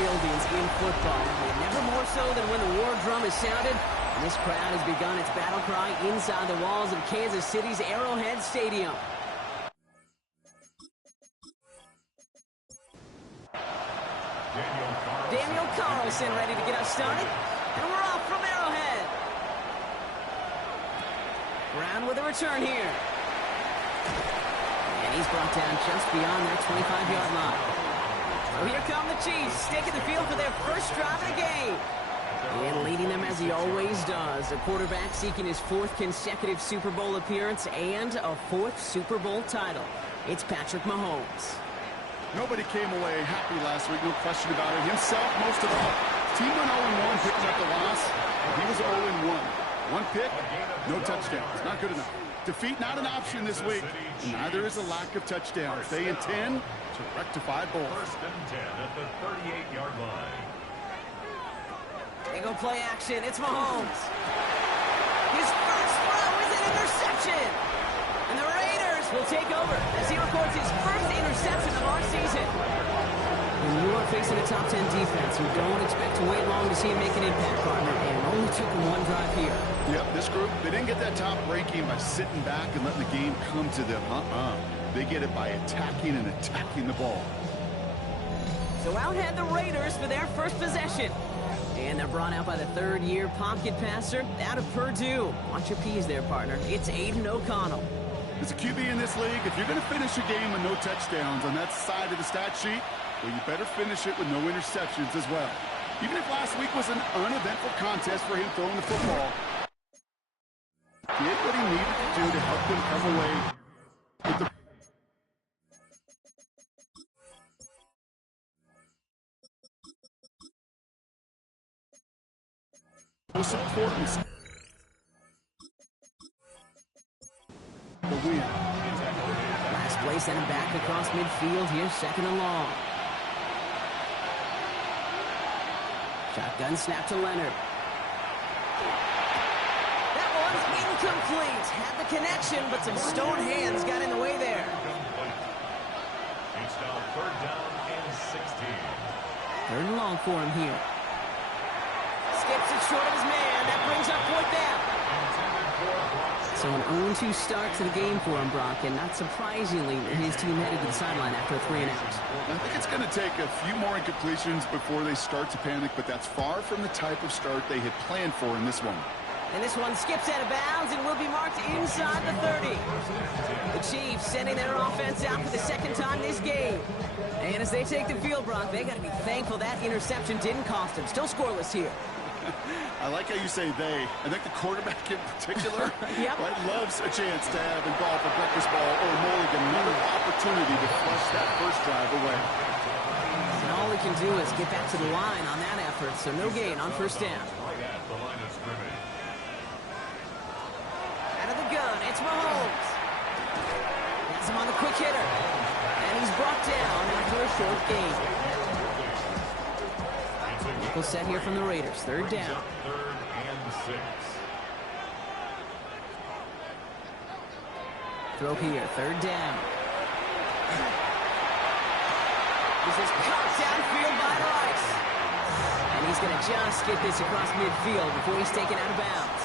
buildings in football. And never more so than when the war drum is sounded. And this crowd has begun its battle cry inside the walls of Kansas City's Arrowhead Stadium. Daniel Carlson ready to get us started. And we're off from Arrowhead. Brown with a return here. And he's brought down just beyond their 25-yard line. So here come the Chiefs, taking the field for their first drive of the game. And leading them as he always does. A quarterback seeking his 4th consecutive Super Bowl appearance and a 4th Super Bowl title. It's Patrick Mahomes. Nobody came away happy last week, no question about it. Himself, most of all. Team went 0-1, picking up the loss. He was 0-1. One pick, no touchdowns. Not good enough. Defeat not an option this week. And neither is a lack of touchdowns. They intend to rectify both. 1st and 10 at the 38-yard line. They go play action. It's Mahomes. His first throw is an interception. And the Raiders will take over as he records his first interception of our season. When you are facing a top 10 defense, you don't expect to wait long to see him make an impact, partner, and it only took him one drive here. Yep, this group, they didn't get that top ranking by sitting back and letting the game come to them. They get it by attacking and attacking the ball. So out head the Raiders for their first possession. And they're brought out by the 3rd-year pocket passer out of Purdue. Watch your P's there, partner. It's Aiden O'Connell. As a QB in this league, if you're going to finish a game with no touchdowns on that side of the stat sheet, well, you better finish it with no interceptions as well. Even if last week was an uneventful contest for him throwing the football, did what he needed to do to help them come away with the most important the win. Last play sent him back across midfield here, 2nd and long. Shotgun snap to Leonard. That one's incomplete. Had the connection, but some stone hands got in the way there. It's now 3rd down and 16. 3rd and long for him here. Skips it short of his man. That brings up 4th down. So an 0-2 start to the game for him, Brock, and not surprisingly, his team headed to the sideline after a 3-and-out. I think it's going to take a few more incompletions before they start to panic, but that's far from the type of start they had planned for in this one. And this one skips out of bounds and will be marked inside the 30. The Chiefs sending their offense out for the 2nd time this game. And as they take the field, Brock, they got to be thankful that interception didn't cost them. Still scoreless here. I like how you say they. I think the quarterback in particular Yep. right, loves a chance to have in golf a breakfast ball or mulligan, another opportunity to flush that first drive away. And all he can do is get back to the line on that effort, so no gain on 1st down. Right at the line of scrimmage. Out of the gun, it's Mahomes. Has him on the quick hitter. And he's brought down after a short gain. Nickel set here from the Raiders. 3rd down. 3rd and 6. Throw here. 3rd down. This is caught downfield by Rice. And he's going to just get this across midfield before he's taken out of bounds.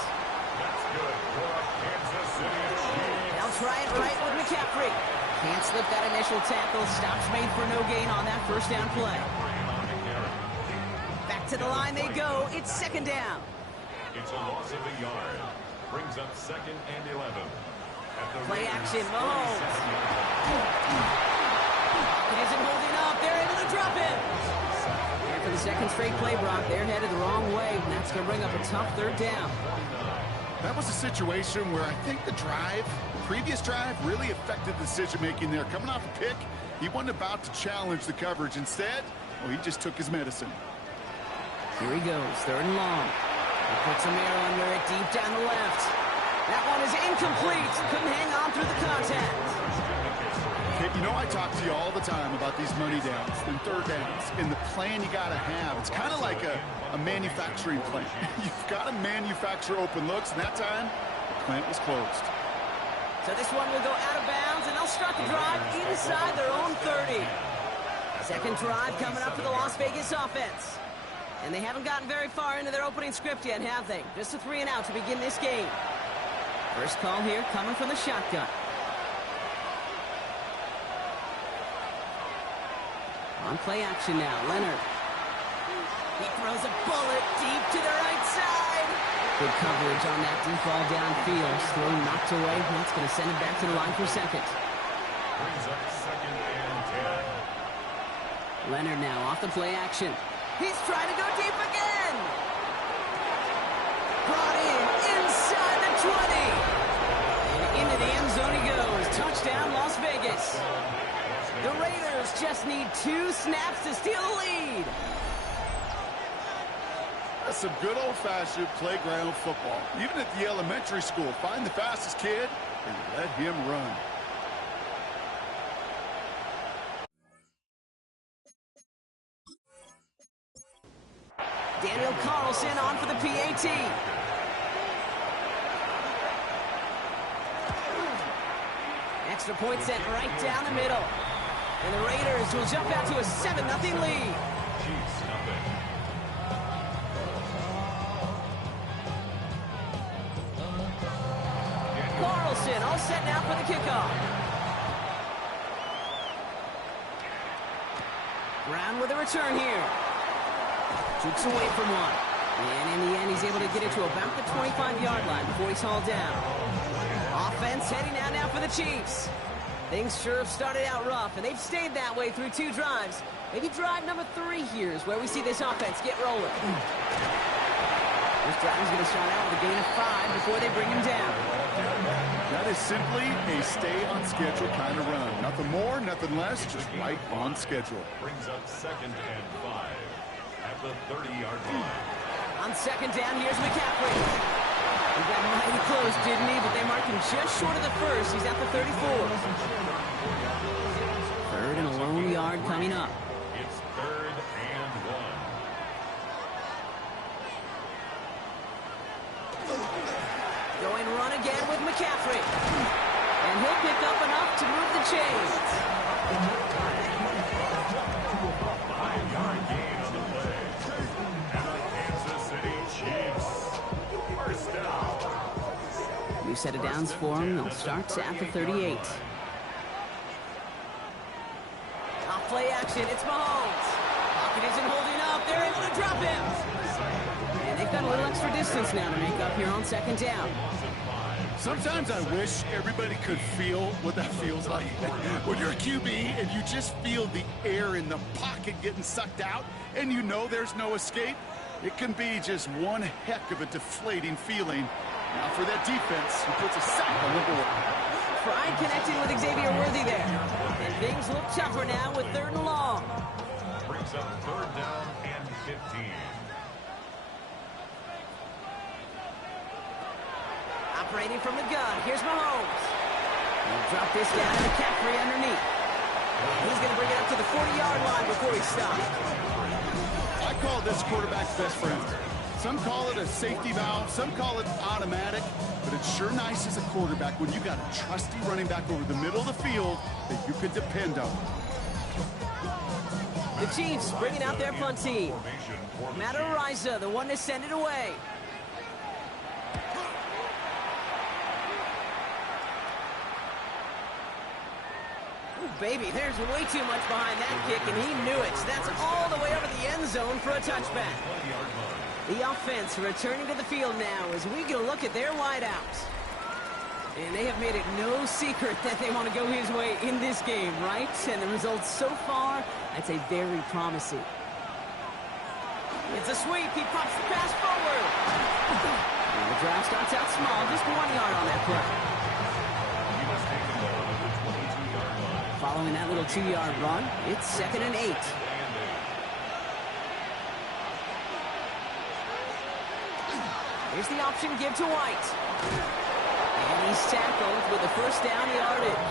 That's good for Kansas City Chiefs. They'll try it right with McCaffrey. Can't slip that initial tackle. Stops made for no gain on that 1st down play. Back to the line they go. It's 2nd down. It's a loss of a yard. Brings up 2nd and 11. Play action, Mahomes. It isn't holding up. They're into the drop-in. And for the 2nd straight play, Brock, they're headed the wrong way, and that's going to bring up a tough 3rd down. That was a situation where I think the previous drive, really affected decision-making there. Coming off a pick, he wasn't about to challenge the coverage. Instead, well, he just took his medicine. Here he goes, 3rd and long. He puts some air under it, deep down the left. That one is incomplete. Couldn't hang on through the contact. Okay, you know I talk to you all the time about these money downs and 3rd downs and the plan you got to have. It's kind of like a manufacturing plant. You've got to manufacture open looks, and that time, the plant was closed. So this one will go out of bounds, and they'll start the drive inside their own 30. Second drive coming up for the Las Vegas offense. And they haven't gotten very far into their opening script yet, have they? Just a 3 and out to begin this game. First call here coming from the shotgun. On play action now, Leonard. He throws a bullet deep to the right side. Good coverage on that deep ball downfield. Throw knocked away. That's going to send him back to the line for second. Brings up second and 10. Leonard now off the play action. He's trying to go deep again. Brought in inside the 20. And into the end zone he goes. Touchdown, Las Vegas. The Raiders just need 2 snaps to steal the lead. That's some good old-fashioned playground football. Even at the elementary school, find the fastest kid and let him run. Daniel Carlson on for the PAT. Extra point sent right down the middle. And the Raiders will jump out to a 7-0 lead. Chiefs nothing. Carlson all set now for the kickoff. Brown with a return here. Jukes away from one. And in the end, he's able to get it to about the 25-yard line before he's hauled down. Offense heading out now for the Chiefs. Things sure have started out rough, and they've stayed that way through 2 drives. Maybe drive number 3 here is where we see this offense get rolling. This drive is going to start out with a gain of 5 before they bring him down. That is simply a stay-on-schedule kind of run. Nothing more, nothing less, just right on schedule. Brings up second and 5 at the 30-yard line. On second down, here's McCaffrey. He got mighty close, didn't he? But they marked him just short of the first. He's at the 34. Third and a lone yard coming up. It's 3rd and 1. Going run again with McCaffrey. And he'll pick up enough to move the chains. 5-yard gain on the play. And the Kansas City Chiefs. First down. New set of downs for him. They'll start at the 38. Off play action. It's Mahomes. Pocket isn't holding up. They're able to drop him. And they've got a little extra distance now to make up here on second down. Sometimes I wish everybody could feel what that feels like. When you're a QB and you just feel the air in the pocket getting sucked out and you know there's no escape, it can be just one heck of a deflating feeling. Now for that defense, who puts a sack on the board. Pride connecting with Xavier Worthy there. And things look tougher now with 3rd and long. Brings up 3rd down and 15. Operating from the gun, here's Mahomes. He'll drop this down to McCaffrey underneath. He's going to bring it up to the 40-yard line before he stops. I call this quarterback's best friend. Some call it a safety valve, some call it automatic, but it's sure nice as a quarterback when you got a trusty running back over the middle of the field that you could depend on. The Chiefs bringing out their punt team. Matt Ariza, the one to send it away. Baby, there's way too much behind that kick, and he knew it. That's all the way over the end zone for a touchback. The offense returning to the field now as we get a look at their wideouts. And they have made it no secret that they want to go his way in this game, right? And the results so far, I'd say very promising. It's a sweep. He pops the pass forward. And the drive starts out small, just 1 yard on that play. Following that little 2-yard run, it's 2nd and 8. Here's the option give to White. And he's tackled with the first down yardage.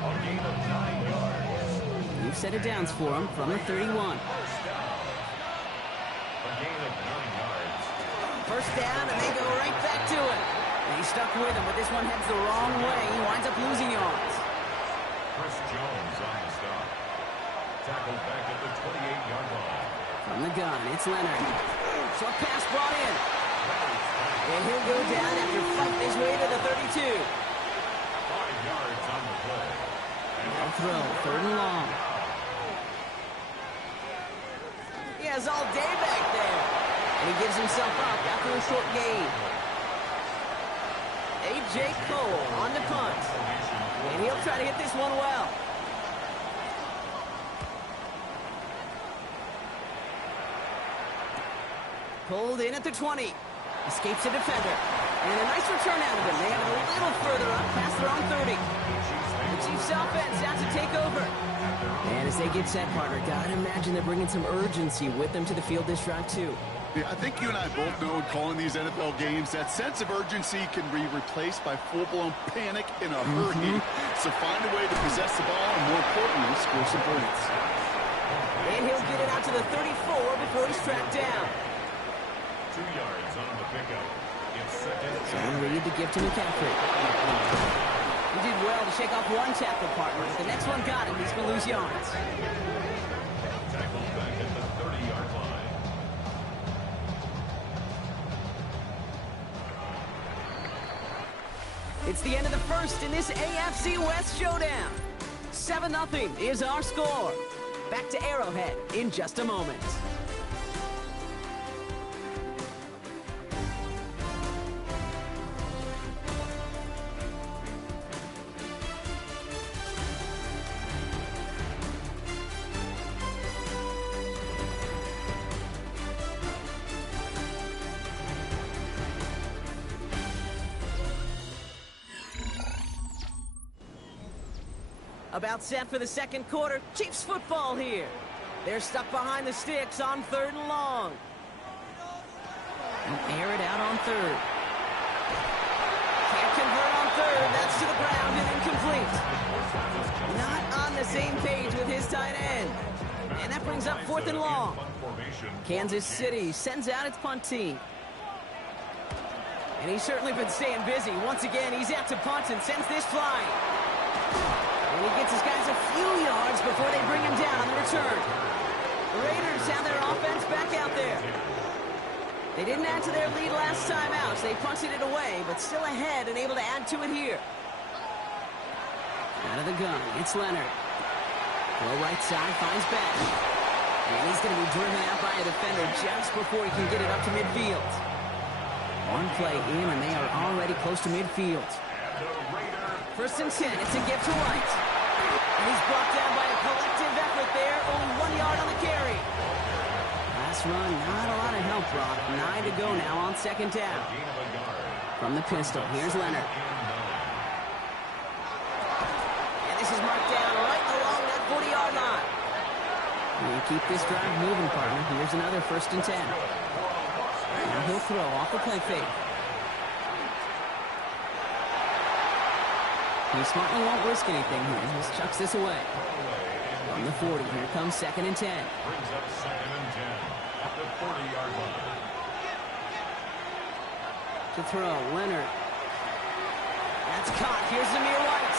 A gain of 9 yards. New set of downs for him from the 31. A gain of 9 yards. First down, and they go right back to it. And he's stuck with him, but this one heads the wrong way. He winds up losing yards. Chris Jones on the stop. Tackled back at the 28-yard line. From the gun, it's Leonard. Short pass brought in. And he'll go down after fighting his way to the 32. 5 yards on the play. Now throw, 3rd and long. He has all day back there. And he gives himself up after a short gain. A.J. Cole on the punt. And he'll try to hit this one well. Pulled in at the 20. Escapes a defender. And a nice return out of him. They have it a little further up past their own 30. The Chiefs offense out to take over. And as they get set, partner, gotta imagine they're bringing some urgency with them to the field this drive, too. Yeah, I think you and I both know in calling these NFL games that sense of urgency can be replaced by full-blown panic in a hurry. So find a way to possess the ball and, more importantly, score some points. And he'll get it out to the 34 before he's tracked down. 2 yards on the pickup. It's second. So ready to give to McCaffrey. He did well to shake off one tackle, partner. If the next one got him, he's going to lose yards. Tackled back at the 30-yard line. It's the end of the first in this AFC West showdown. 7-0 is our score. Back to Arrowhead in just a moment. About set for the second quarter. Chiefs football here. They're stuck behind the sticks on 3rd and long. They'll air it out on 3rd. Can't convert on 3rd. That's to the ground and incomplete. Not on the same page with his tight end. And that brings up 4th and long. Kansas City sends out its punt team. And he's certainly been staying busy. Once again, he's out to punt and sends this flying. And he gets his guys a few yards before they bring him down on the return. The Raiders have their offense back out there. They didn't add to their lead last time out, so they punted it away, but still ahead and able to add to it here. Out of the gun, it's Leonard. Throw right side, finds Bash. And he's going to be driven out by a defender just before he can get it up to midfield. One play in, and they are already close to midfield. 1st and 10, it's a gift to White. And he's brought down by a collective effort there, only 1 yard on the carry. Last run, not a lot of help, Brock. 9 to go now on 2nd down. From the pistol, here's Leonard. And this is marked down right along that 40-yard line. And keep this drive moving, partner. Here's another 1st and 10. Now he'll throw off the play fake. He smartly won't risk anything here. He just chucks this away. From the 40, here comes 2nd and 10. Brings up 2nd and 10 at the 40-yard line. To throw, Leonard. That's caught. Here's Zamir White.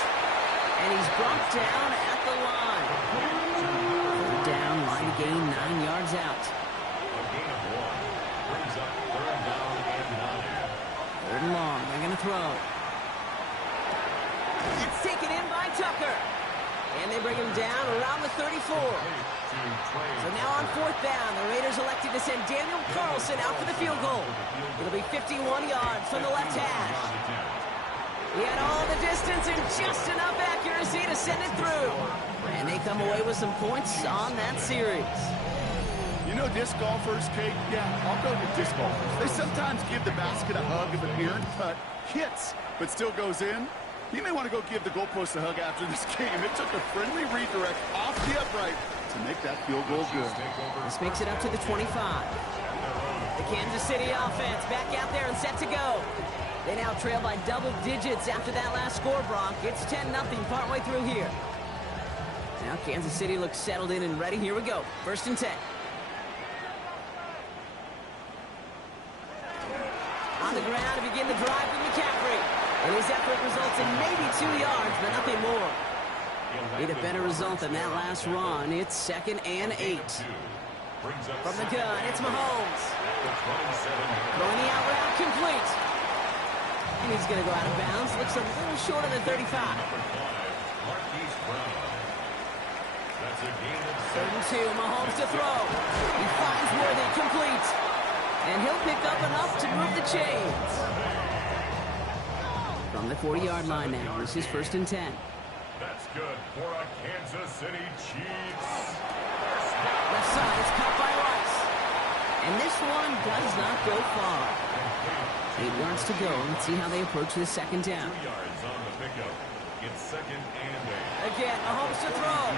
And he's brought down at the line. Third down, line to gain 9 yards out. A gain of 1. Brings up 3rd down and 9. 3rd and long. They're going to throw. It's taken in by Tucker. And they bring him down around the 34. So now on 4th down, the Raiders elected to send Daniel Carlson out for the field goal. It'll be 51 yards from the left hash. He had all the distance and just enough accuracy to send it through. And they come away with some points on that series. You know disc golfers, Kate? Yeah, I'll go with disc golfers. They sometimes give the basket a hug if an errant cut hits, but still goes in. You may want to go give the goalpost a hug after this game. It took a friendly redirect off the upright to make that field goal good. This makes it up to the 25. The Kansas City offense back out there and set to go. They now trail by double digits after that last score, Brock. It's 10-0 partway through here. Now Kansas City looks settled in and ready. Here we go. 1st and 10. On the ground to begin the drive with McCaffrey. And his effort results in maybe 2 yards, but nothing more. Need a better result than that last run. It's 2nd and 8. From the gun, it's Mahomes. Throwing the out route, complete. And he's going to go out of bounds. Looks a little short of the 35. 3rd and 2, Mahomes to throw. He finds Worthy, complete. And he'll pick up enough to move the chains. From the 40-yard line now, this is 1st and 10. That's good for a Kansas City Chiefs. Left side is caught by Rice. And this one does not go far. 8 yards to go. Let's see how they approach this 2nd down. 2 yards on the pickup. It's 2nd and 8. Again, Mahomes to throw.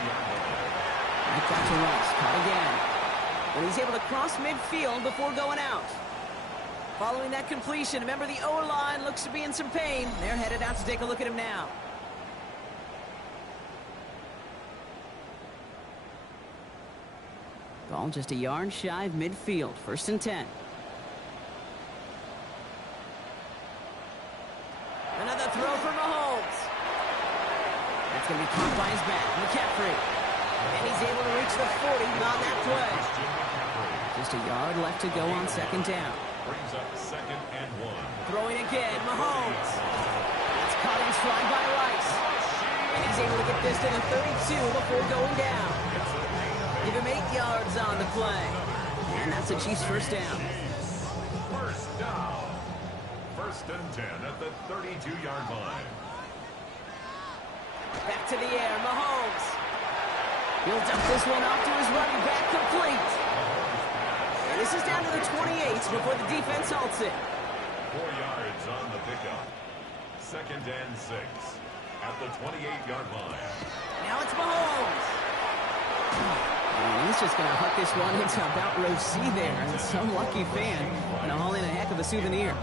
Back out to Rice. Caught again. And he's able to cross midfield before going out. Following that completion, remember the O-line looks to be in some pain. They're headed out to take a look at him now. Ball just a yard shy of midfield. 1st and 10. Another throw for Mahomes. That's going to be caught by his back. McCaffrey. And he's able to reach the 40 on that play. Just a yard left to go on 2nd down. Brings up 2nd and 1. Throwing again, Mahomes. That's caught in stride by Rice. And he's able to get this to the 32 before going down. Give him 8 yards on the play. And that's the Chiefs' 1st down. First down. 1st and 10 at the 32-yard line. Back to the air, Mahomes. He'll dump this one off to his running back, complete. And this is down to the 28 before the defense halts it. 4 yards on the pickup. 2nd and 6 at the 28-yard line. Now it's Mahomes. And he's just going to hook this one into about row C there. And some lucky fan going to haul in a heck of a souvenir.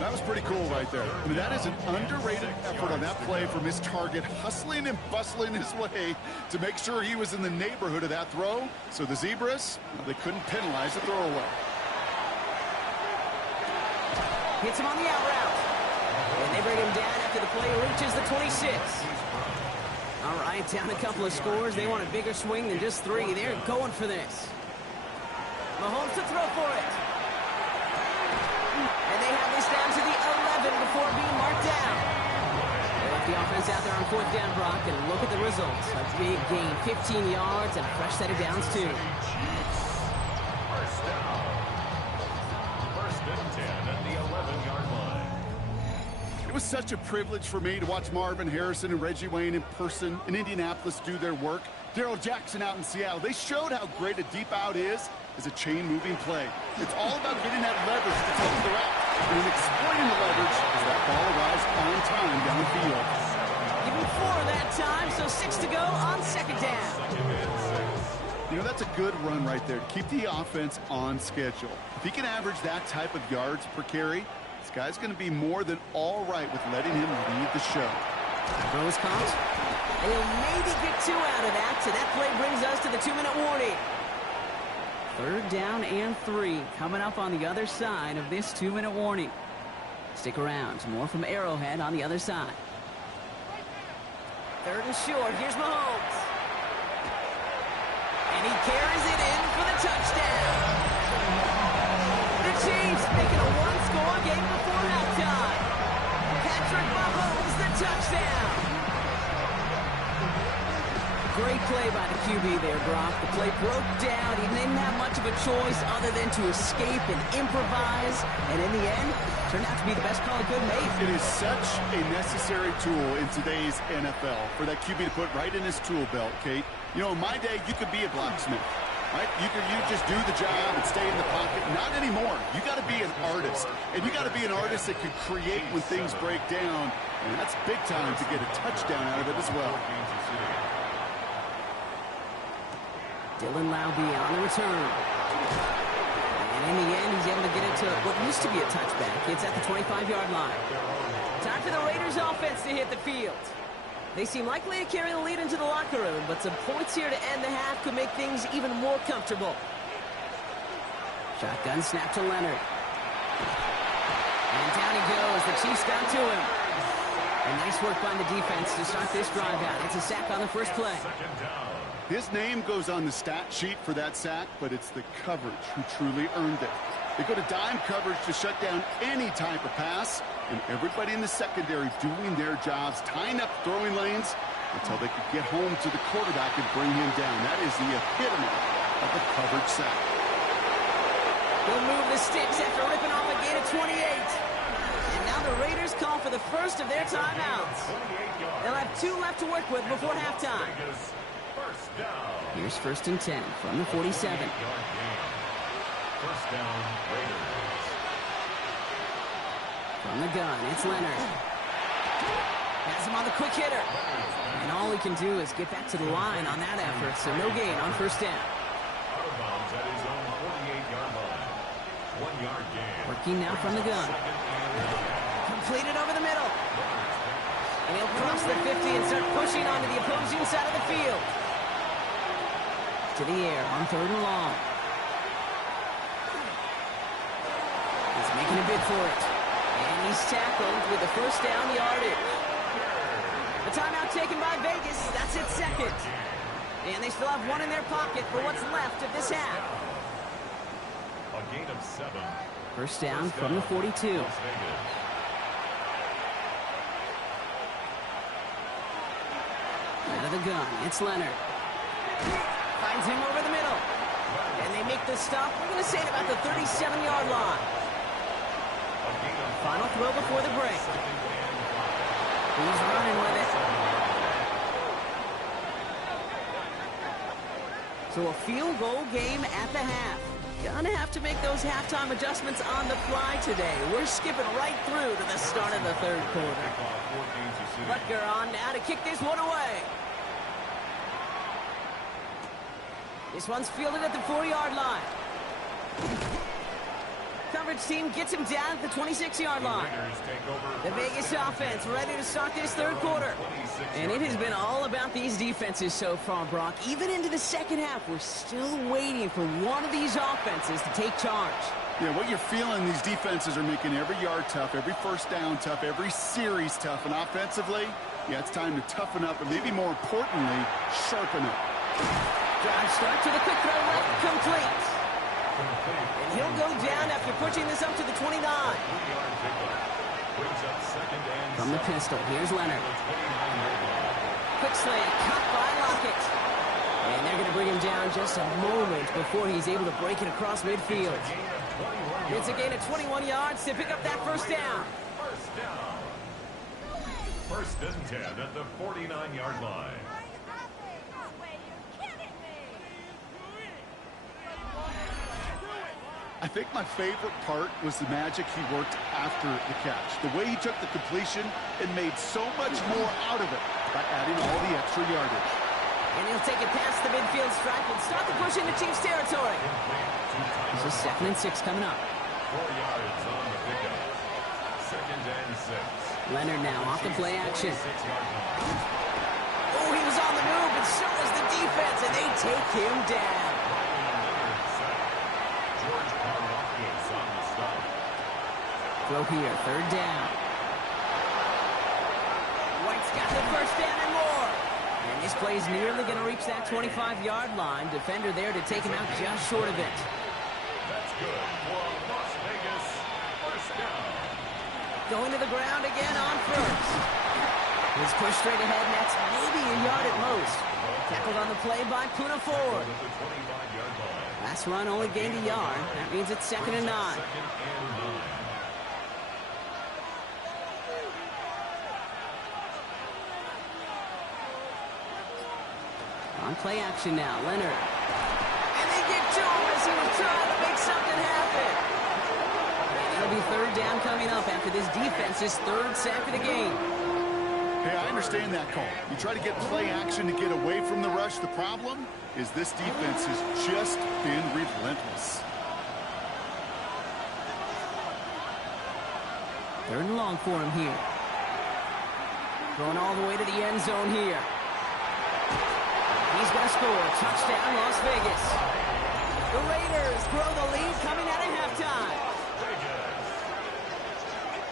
That was pretty cool right there. I mean, that is an underrated effort on that play from his target, hustling and bustling his way to make sure he was in the neighborhood of that throw. So the Zebras, well, they couldn't penalize the throwaway. Hits him on the out route. And they bring him down after the play reaches the 26. All right, down a couple of scores. They want a bigger swing than just 3. They're going for this. Mahomes to throw for it. And they have this down to the 11 before being marked down. They left the offense out there on 4th down, Brock, and look at the results. A big gain, 15 yards, and a fresh set of downs, too. First down. 1st and 10 at the 11-yard line. It was such a privilege for me to watch Marvin Harrison and Reggie Wayne in person in Indianapolis do their work. Darrell Jackson out in Seattle. They showed how great a deep out is as a chain-moving play. It's all about getting that leverage to take the route and then exploiting the leverage as that ball arrives on time down the field. Give him 4 that time, so 6 to go on 2nd down. You know, that's a good run right there to keep the offense on schedule. If he can average that type of yards per carry, this guy's going to be more than all right with letting him lead the show. Throws caught. They'll maybe get 2 out of that, so that play brings us to the 2-minute warning. 3rd down and 3 coming up on the other side of this 2-minute warning. Stick around. More from Arrowhead on the other side. 3rd and short. Here's Mahomes. And he carries it in for the touchdown. The Chiefs making a one-score game before halftime. Patrick Mahomes, the touchdown. Great play by the QB there, Brock. The play broke down. He didn't have much of a choice other than to escape and improvise. And in the end, turned out to be the best call he could make. It is such a necessary tool in today's NFL for that QB to put right in his tool belt, Kate. You know, in my day, you could be a blacksmith, right? You just do the job and stay in the pocket. Not anymore. You got to be an artist. And you got to be an artist that can create when things break down. And that's big time to get a touchdown out of it as well. Dylan Laube on the return. And in the end, he's able to get it to what used to be a touchback. It's at the 25-yard line. Time for the Raiders offense to hit the field. They seem likely to carry the lead into the locker room, but some points here to end the half could make things even more comfortable. Shotgun snap to Leonard. And down he goes. The Chiefs got to him. And nice work by the defense to start this drive out. It's a sack on the first play. His name goes on the stat sheet for that sack, but it's the coverage who truly earned it. They go to dime coverage to shut down any type of pass, and everybody in the secondary doing their jobs, tying up throwing lanes until they could get home to the quarterback and bring him down. That is the epitome of a coverage sack. They'll move the sticks after ripping off a gain of 28. And now the Raiders call for the first of their timeouts. They'll have 2 left to work with before halftime. Here's 1st and 10 from the 47. First down, Raiders. From the gun, it's Leonard. Has him on the quick hitter. And all he can do is get back to the line on that effort, so no gain on 1st down. Out of bounds at his own 48-yard line. 1-yard gain. Working now from the gun. Completed over the middle. And he'll cross the 50 and start pushing onto the opposing side of the field. To the air on 3rd and long. He's making a bid for it. And he's tackled with the 1st down yardage. The timeout taken by Vegas. That's its 2nd. And they still have 1 in their pocket for what's left of this half. A gain of 7. 1st down from the 42. Out of the gun, it's Leonard. Finds him over the middle. And they make the stop, we're going to say, at about the 37-yard line. Final throw before the break. He's running with it. So a field goal game at the half. Gonna have to make those halftime adjustments on the fly today. We're skipping right through to the start of the 3rd quarter. Butker on now to kick this one away. This one's fielded at the 4-yard line. Coverage team gets him down at the 26-yard line. The Vegas offense ready to start this 3rd quarter. And it has been all about these defenses so far, Brock. Even into the 2nd half, we're still waiting for one of these offenses to take charge. Yeah, what you're feeling, these defenses are making every yard tough, every 1st down tough, every series tough. And offensively, yeah, it's time to toughen up and maybe more importantly, sharpen up. Drive start to the quick throw left, complete. And he'll go down after pushing this up to the 29. From the pistol, here's Leonard. Quick slant, caught by Lockett. And they're going to bring him down just a moment before he's able to break it across midfield. It's a gain of 21 yards to pick up that 1st down. 1st and 10 at the 49-yard line. I think my favorite part was the magic he worked after the catch. The way he took the completion and made so much more out of it by adding all the extra yardage. And he'll take it past the midfield stripe and start the push into Chiefs territory. This is 2nd and 6 coming up. 4 yards on the pickup. 2nd and 6. Leonard now off the play action. Oh, he was on the move, and so was the defense, and they take him down. Throw here, 3rd down. White's got the 1st down and more. And this play's nearly going to reach that 25-yard line. Defender there to take him out just short of it. That's good for Las Vegas. 1st down. Going to the ground again on 1st. He's pushed straight ahead, and that's maybe a yard at most. Tackled on the play by Puna Ford. Last run only gained a yard. That means it's 2nd and 9. On play action now, Leonard. And they get to him as he was trying to make something happen. And it'll be 3rd down coming up after this defense's 3rd sack of the game. Hey, I understand that call. You try to get play action to get away from the rush. The problem is this defense has just been relentless. 3rd and long for him here. Going all the way to the end zone here. He's going to score. Touchdown, Las Vegas. The Raiders grow the lead coming out of halftime.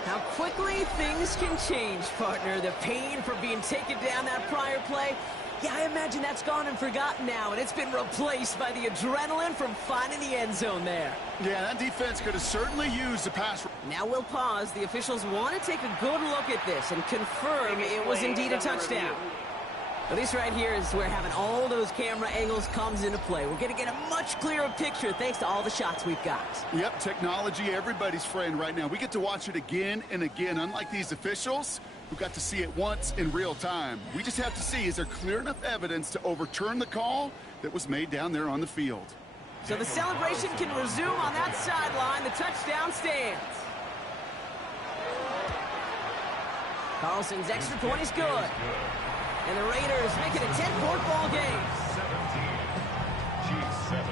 How quickly things can change, partner. The pain for being taken down that prior play, yeah, I imagine that's gone and forgotten now, and it's been replaced by the adrenaline from finding the end zone there. Yeah, that defense could have certainly used the pass. Now we'll pause. The officials want to take a good look at this and confirm it was indeed a touchdown. Well, this right here is where having all those camera angles comes into play. We're going to get a much clearer picture thanks to all the shots we've got. Yep, technology, everybody's friend right now. We get to watch it again and again. Unlike these officials, who got to see it once in real time. We just have to see, is there clear enough evidence to overturn the call that was made down there on the field? So the celebration can resume on that sideline. The touchdown stands. Carlson's extra point is good. And the Raiders make it a 10-point ball game. 17, Chiefs 7.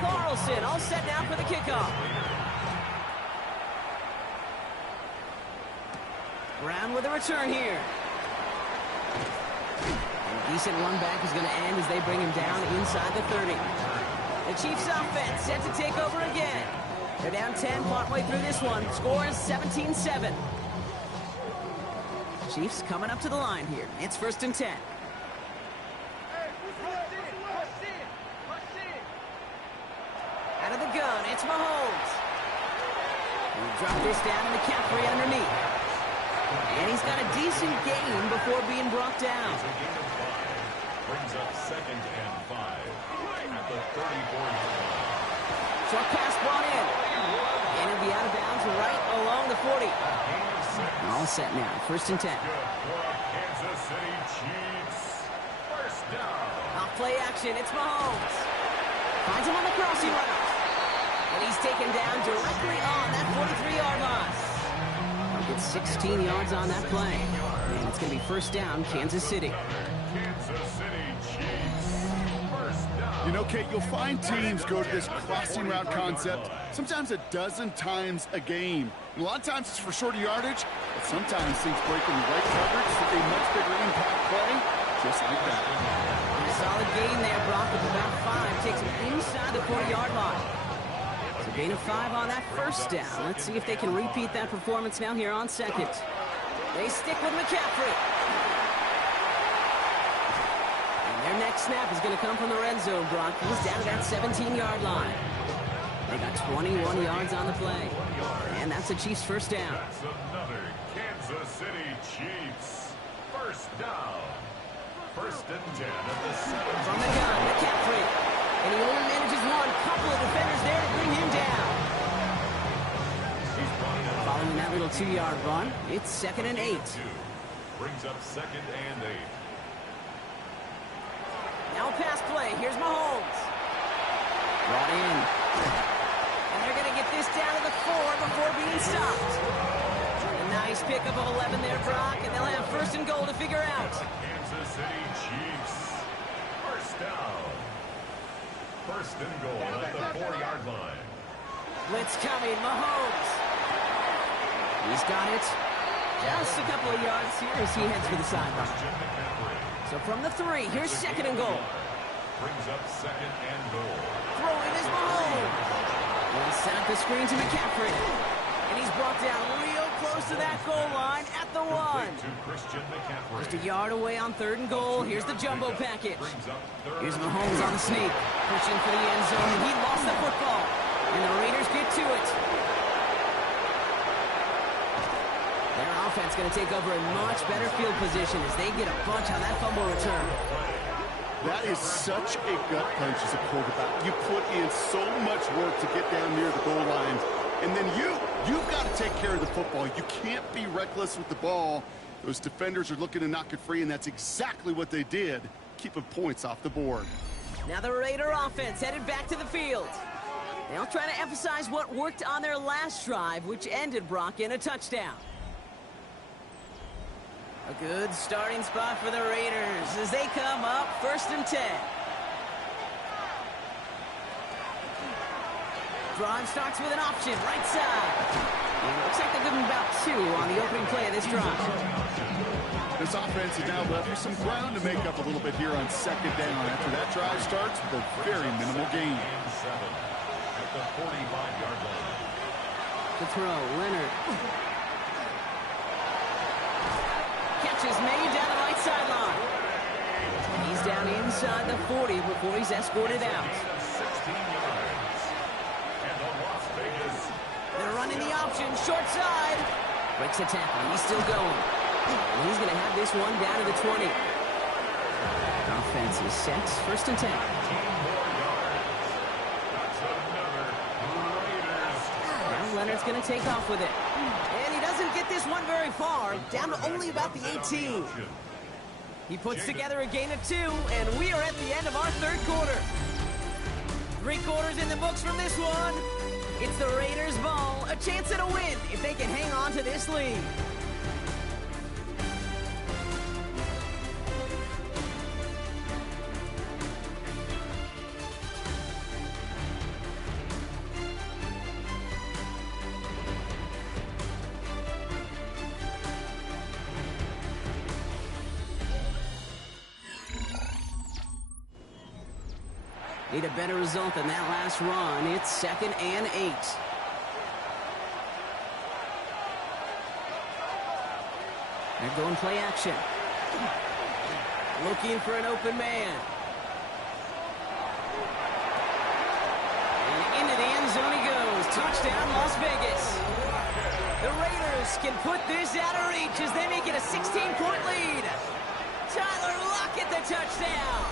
Carlson all set now for the kickoff. Brown with a return here. And a decent run back is going to end as they bring him down inside the 30. The Chiefs offense set to take over again. They're down 10 partway through this one. Score is 17-7. Chiefs coming up to the line here. It's 1st and 10. Out of the gun, it's Mahomes. He'll drop this down to McCaffrey underneath. And he's got a decent gain before being brought down. Brings up 2nd and 5 at the 34-yard line. Short pass brought in. And he'll be out of bounds right along the 40. All set now, 1st and 10. Good for Kansas City Chiefs. 1st down. Off play action, it's Mahomes. Finds him on the crossing route. And he's taken down directly on that 43-yard line. He'll get 16 yards on that play. And it's going to be 1st down, Kansas City. Kansas City Chiefs. 1st down. You know, Kate, you'll find teams go to this crossing route concept sometimes a dozen times a game. And a lot of times it's for shorter yardage, but sometimes things break in the right coverage for a much bigger impact play, just like that. And a solid gain there, Brock, with about 5. Takes him inside the 40-yard line. It's a gain of 5 on that 1st down. Let's see if they can repeat that performance now here on 2nd. They stick with McCaffrey. And their next snap is going to come from the red zone, Brock. He's down to that 17-yard line. They got 21 yards on the play. And that's the Chiefs' 1st down. That's another Kansas City Chiefs. 1st down. 1st and 10 at the 7. From the gun, McCaffrey. And he only manages one. Couple of defenders there to bring him down. Following that little 2-yard run, it's 2nd and 8. Brings up 2nd and 8. Now a pass play. Here's Mahomes. Brought in. And they're going to get this down to the 4 before being stopped. A nice pickup of 11 there, Brock, and they'll have 1st and goal to figure out. Kansas City Chiefs. 1st down. 1st and goal at the 4-yard line. Blitz coming. Mahomes. He's got it. Just a couple of yards here as he heads for the sideline. So from the 3, here's 2nd and goal. Brings up 2nd and goal. Throwing is Mahomes. He'll set up the screen to McCaffrey. And he's brought down real close to that goal line at the 1. To Christian McCaffrey. Just a yard away on 3rd and goal. Here's the jumbo package. Here's Mahomes on the sneak. Pushing for the end zone, and he lost the football. And the Raiders get to it. Their offense going to take over in much better field position as they get a bunch on that fumble return. That is such a gut punch as a quarterback. You put in so much work to get down near the goal line, and then you've got to take care of the football. You can't be reckless with the ball. Those defenders are looking to knock it free, and that's exactly what they did, keeping points off the board. Now the Raider offense headed back to the field. They'll try to emphasize what worked on their last drive, which ended, Brock, in a touchdown. A good starting spot for the Raiders as they come up 1st and 10. Drive starts with an option, right side. And it looks like they're giving about 2 on the opening play of this drive. This offense has now left you some ground to make up a little bit here on 2nd down after that drive starts with a very minimal gain. 45-yard line. To throw, Leonard. Catch is made down the right sideline. And he's down inside the 40 before he's escorted out. 16 yards. And the Las Vegas. They're running the option, short side. Breaks a tackle, he's still going. And he's going to have this one down to the 20. Offense is set, 1st and 10. 19 more yards. That's another Raiders. Now Leonard's going to take off with it. And he doesn't get this one very far, down to only about the 18. He puts together a gain of 2, and we are at the end of our 3rd quarter. 3 quarters in the books from this one. It's the Raiders' ball, a chance at a win if they can hang on to this lead. Need a better result than that last run. It's 2nd and 8. They're going play action. Looking for an open man. And into the end zone he goes. Touchdown, Las Vegas. The Raiders can put this out of reach as they make it a 16-point lead. Tyler Lockett the touchdown.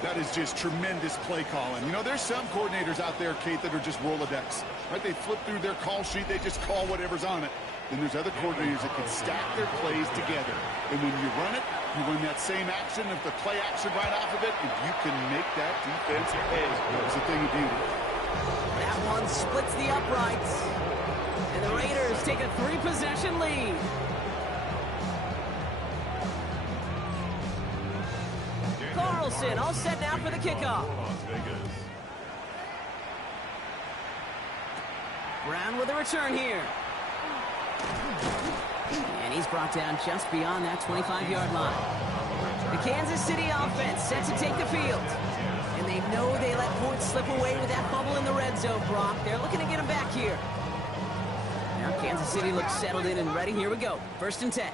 That is just tremendous play calling. You know, there's some coordinators out there, Kate, that are just Rolodex. Right? They flip through their call sheet. They just call whatever's on it. Then there's other coordinators that can stack their plays together. And when you run it, you run that same action of the play action right off of it, and you can make that defense pay. It's a thing of beauty. That one splits the uprights. And the Raiders take a 3-possession lead. Carlson all set now for the kickoff. Brown with a return here. And he's brought down just beyond that 25-yard line. The Kansas City offense set to take the field. And they know they let points slip away with that bubble in the red zone, Brock. They're looking to get him back here. Now Kansas City looks settled in and ready. Here we go. 1st and 10.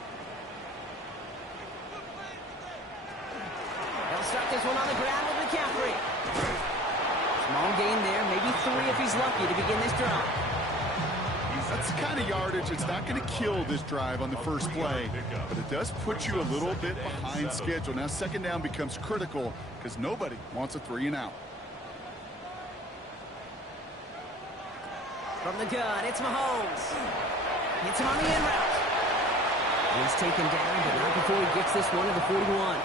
They'll start this one on the ground with McCaffrey. Small gain there, maybe 3 if he's lucky to begin this drive. That's the kind of yardage it's not going to kill this drive on the first play, but it does put you a little bit behind schedule. Now 2nd down becomes critical because nobody wants a 3-and-out. From the gun, it's Mahomes. Hits him on the in route. He's taken down, but not before he gets this one to the 41.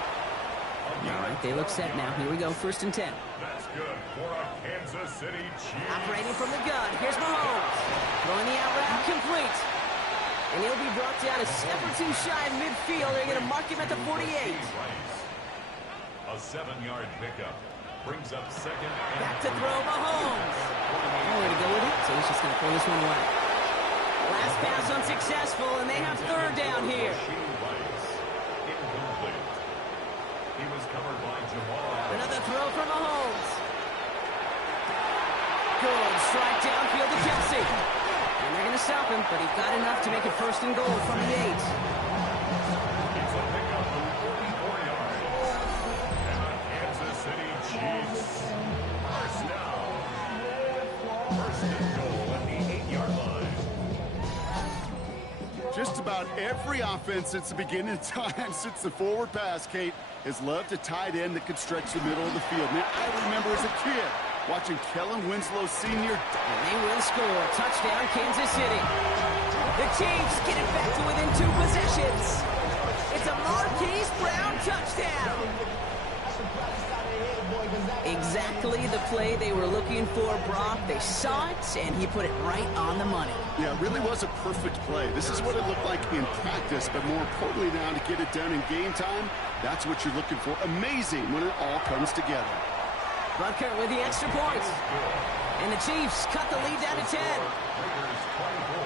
All right, they look set now. Here we go, 1st and 10. That's good for a Kansas City Chiefs. Operating from the gun, here's Mahomes. Throwing the out route complete. And he'll be brought down a step or 2 shy in midfield. They're going to mark him at the 48. A 7-yard pickup brings up 2nd and Back to throw Mahomes. Nowhere to go with it, so he's just going to throw this one away. Last pass unsuccessful, and they have 3rd down here. Incomplete. He was covered by Jamal. Another throw for Mahomes. Good strike downfield to Kelsey. And they're going to stop him, but he got enough to make it 1st and goal from the 8. It's a pickup of 44 yards. And the Kansas City Chiefs. 1st down. 1st and goal at the 8-yard line. Just about every offense since the beginning of time, since the forward pass, Kate, has loved a tight end that could stretch the middle of the field. Now, I remember as a kid watching Kellen Winslow Sr. And they will score. Touchdown, Kansas City. The Chiefs get it back to within 2 possessions. It's a Marquise Brown touchdown. Exactly the play they were looking for, Brock. They saw it, and he put it right on the money. Yeah, it really was a perfect play. This is what it looked like in practice, but more importantly now to get it done in game time, that's what you're looking for. Amazing when it all comes together. Butker with the extra point. And the Chiefs cut the lead down to 10. Raiders 24.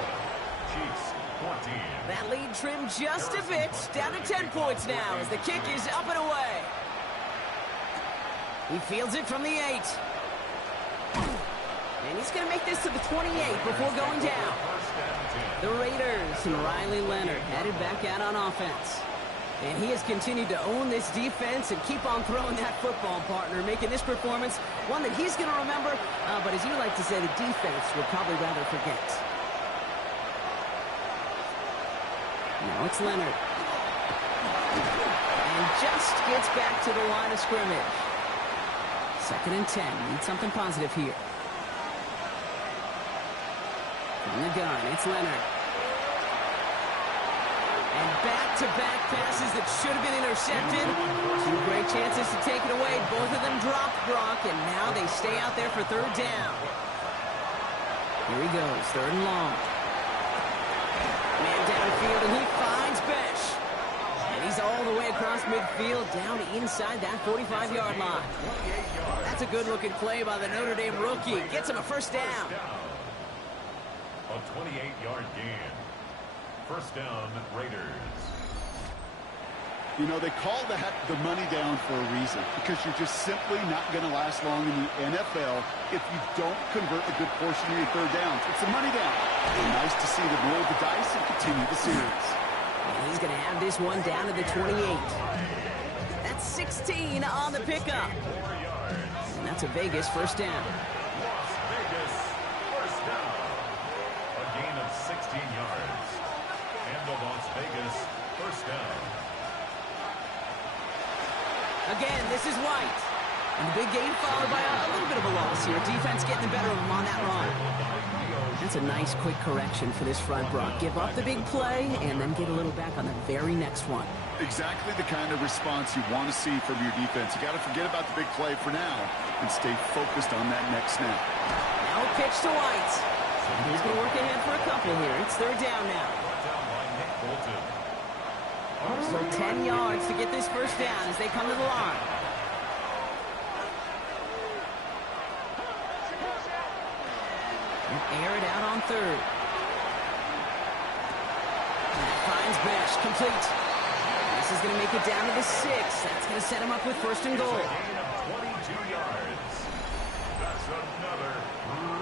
Chiefs 14. That lead trimmed just a bit, down to 10 points now as the kick is up and away. He fields it from the 8. And he's going to make this to the 28 before going down. The Raiders and Riley Leonard headed back out on offense. And he has continued to own this defense and keep on throwing that football, partner, making this performance one that he's going to remember, but as you like to say, the defense would probably rather forget. Now it's Leonard. And just gets back to the line of scrimmage. 2nd and 10. Need something positive here. From the gun, it's Leonard. And back-to-back passes that should have been intercepted. 2 great chances to take it away. Both of them dropped, Brock, and now they stay out there for 3rd down. Here he goes, 3rd and long. Man downfield, and he finds Besh. And he's all the way across midfield, down inside that 45-yard line. That's a good-looking play by the Notre Dame rookie. Gets him a 1st down. A 28-yard gain. 1st down, Raiders. You know, they call that the money down for a reason, because you're just simply not going to last long in the NFL if you don't convert a good portion of your 3rd downs. It's a money down. And nice to see them roll the dice and continue the series. And he's going to have this one down to the 28. That's 16 on the pickup. And that's a Vegas 1st down. Las Vegas, 1st down. A gain of 16 yards. And the Las Vegas 1st down. Again, this is White. And the big game followed by a little bit of a loss here. Defense getting the better of him on that run. That's a nice quick correction for this front, Brock. Give up the big play and then get a little back on the very next one. Exactly the kind of response you want to see from your defense. You got to forget about the big play for now and stay focused on that next snap. Now a pitch to White. He's going to work ahead for a couple here. It's 3rd down now. So 10 yards to get this 1st down as they come to the line. And air it out on 3rd. Finds Besh, complete. This is going to make it down to the 6. That's going to set him up with 1st and goal. A gain of 22 yards. That's another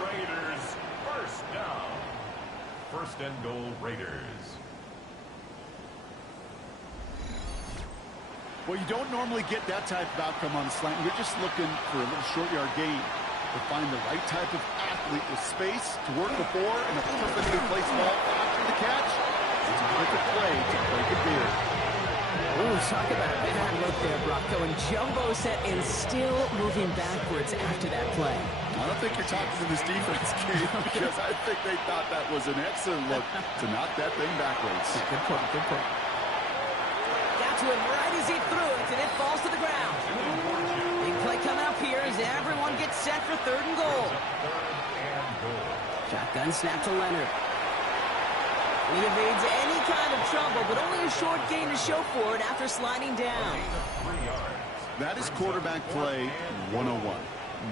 Raiders 1st down. 1st and goal, Raiders. Well, you don't normally get that type of outcome on the slant. You're just looking for a little short yard gain. To find the right type of athlete with space to work before and a perfectly placed ball after the catch. It's a perfect play to break it there. Ooh, talk about a bad look there, Brock. Going jumbo set and still moving backwards after that play. I don't think you're talking to this defense, Kate, because I think they thought that was an excellent look to knock that thing backwards. Good point, good point. Got to him right as he threw it, and it falls to the ground. Big play coming up here as everyone gets set for 3rd and goal. Shotgun snap to Leonard. He evades any kind of trouble, but only a short gain to show for it after sliding down. That is quarterback play 101.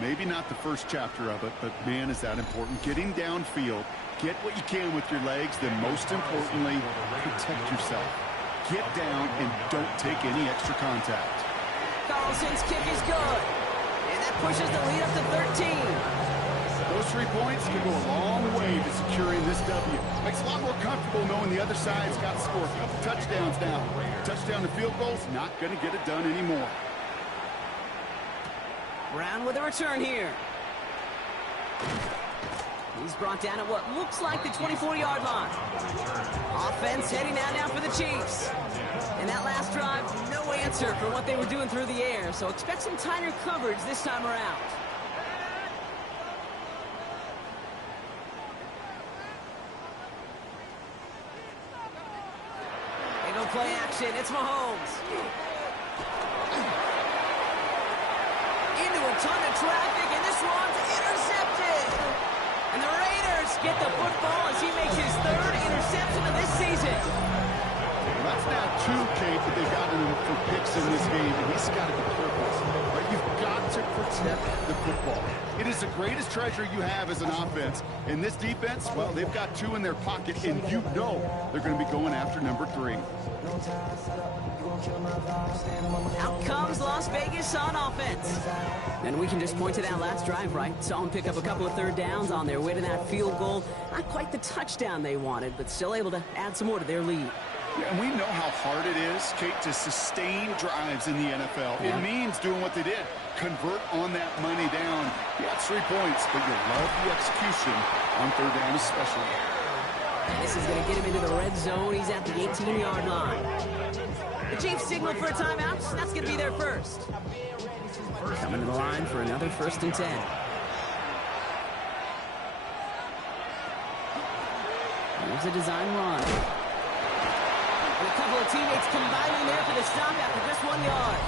Maybe not the first chapter of it, but man, is that important. Getting downfield, get what you can with your legs, then most importantly, protect yourself. Get down and don't take any extra contact. Carlson's kick is good. And that pushes the lead up to 13. Those 3 points can go a long way to securing this W. Makes it a lot more comfortable knowing the other side's got to score a couple touchdowns now. Touchdown to field goals, not going to get it done anymore. Brown with a return here. He's brought down at what looks like the 24-yard line. Offense heading out now for the Chiefs. And that last drive, no answer for what they were doing through the air. So expect some tighter coverage this time around. They go play action. It's Mahomes. Into a ton of traffic, and this one's intercepted. And the Raiders get the football as he makes his 3rd interception of this season. Well, that's now 2, Kate, that they've gotten for picks in this game, and he's got it to purpose. Right? You've got to protect the football. It is the greatest treasure you have as an offense. In this defense, well, they've got 2 in their pocket, and you know they're going to be going after number 3. Out comes Las Vegas on offense. And we can just point to that last drive, right? Saw them pick up a couple of third downs on their way to that field goal. Not quite the touchdown they wanted, but still able to add some more to their lead. Yeah, and we know how hard it is, Kate, to sustain drives in the NFL. Yeah. It means doing what they did. Convert on that money down. You got 3 points, but you love the execution on third down especially. And this is going to get him into the red zone. He's at the 18-yard line. The Chiefs signal for a timeout. That's going to be their first. Coming to the line for another 1st and 10. Here's a design run. And a couple of teammates combining there for the stop after just 1 yard.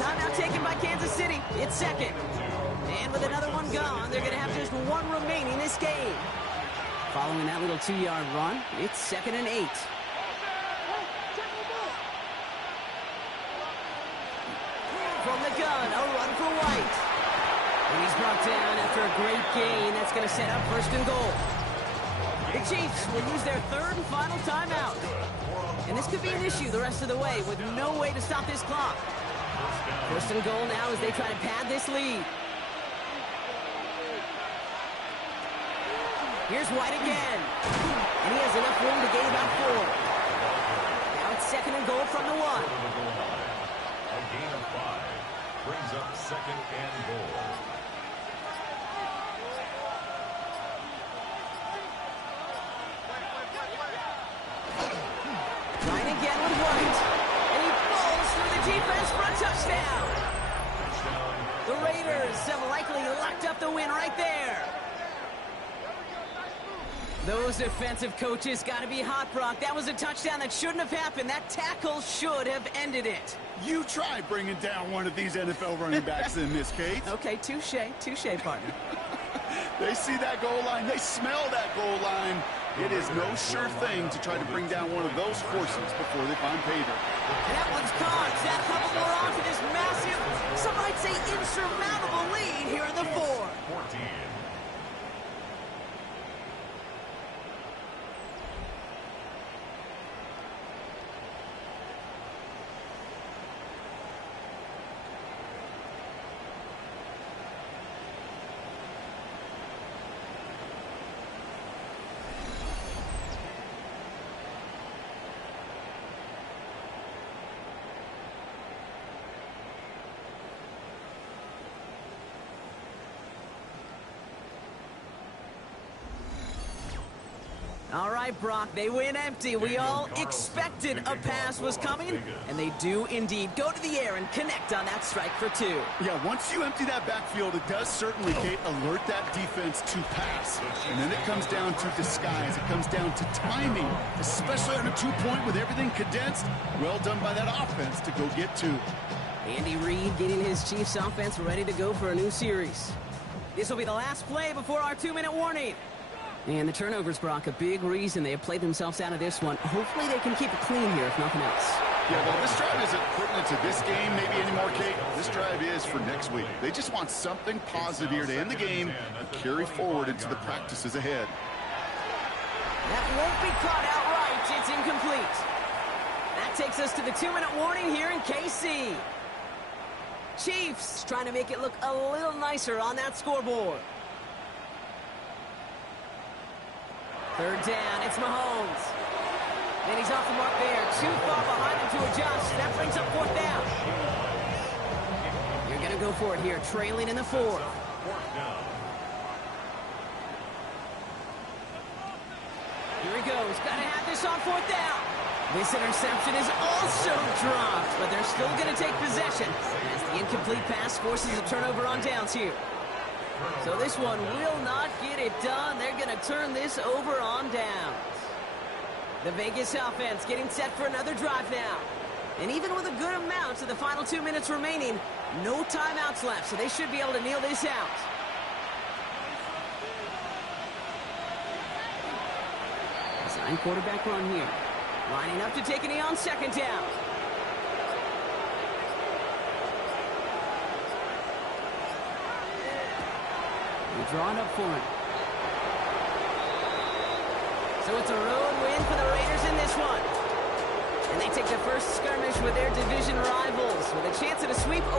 Timeout taken by Kansas City. It's second. And with another one gone, they're going to have just 1 remaining this game. Following that little 2-yard run, it's 2nd and 8. From the gun, a run for White. And he's brought down after a great gain. That's going to set up 1st and goal. The Chiefs will use their 3rd and final timeout. And this could be an issue the rest of the way with no way to stop this clock. 1st and goal now as they try to pad this lead. Here's White again. And he has enough room to gain about 4. Now it's 2nd and goal from the 1. A gain of 5 brings up 2nd and goal. Trying again with White. And he falls through the defense for a touchdown. The Raiders have likely locked up the win right there. Those defensive coaches got to be hot, Brock. That was a touchdown that shouldn't have happened. That tackle should have ended it. You try bringing down one of these NFL running backs in this case. Okay, touche, partner. They see that goal line. They smell that goal line. It is no sure thing to try to bring down one of those horses before they find pay dirt. And that one's gone. That couple more on to this massive, some might say insurmountable lead here in the 4th. 14. All right, Brock, they win empty. We all expected a pass was coming, and they do indeed go to the air and connect on that strike for 2. Yeah, once you empty that backfield, it does certainly, Kate, alert that defense to pass. And then it comes down to disguise. It comes down to timing, especially on a 2-point with everything condensed. Well done by that offense to go get 2. Andy Reid getting his Chiefs offense ready to go for a new series. This will be the last play before our 2-minute warning. And the turnovers, Brock, a big reason they have played themselves out of this one. Hopefully they can keep it clean here, if nothing else. Yeah, well, this drive isn't pertinent to this game, maybe anymore, Kate. This drive is for next week. They just want something positive here to end the game and carry forward into the practices ahead. That won't be caught outright. It's incomplete. That takes us to the 2-minute warning here in KC. Chiefs trying to make it look a little nicer on that scoreboard. 3rd down, it's Mahomes. And he's off the mark there. Too far behind him to adjust. That brings up 4th down. You're going to go for it here, trailing in the 4th. Here he goes. Got to have this on 4th down. This interception is also dropped, but they're still going to take possession as the incomplete pass forces a turnover on downs here. So this one will not get it done. They're going to turn this over on downs. The Vegas offense getting set for another drive now. And even with a good amount to the final 2 minutes remaining, no timeouts left, so they should be able to kneel this out. Design quarterback run here. Lining up to take a knee on second down. They're drawing up for him. So it's a road win for the Raiders in this one. And they take the first skirmish with their division rivals with a chance at a sweep away.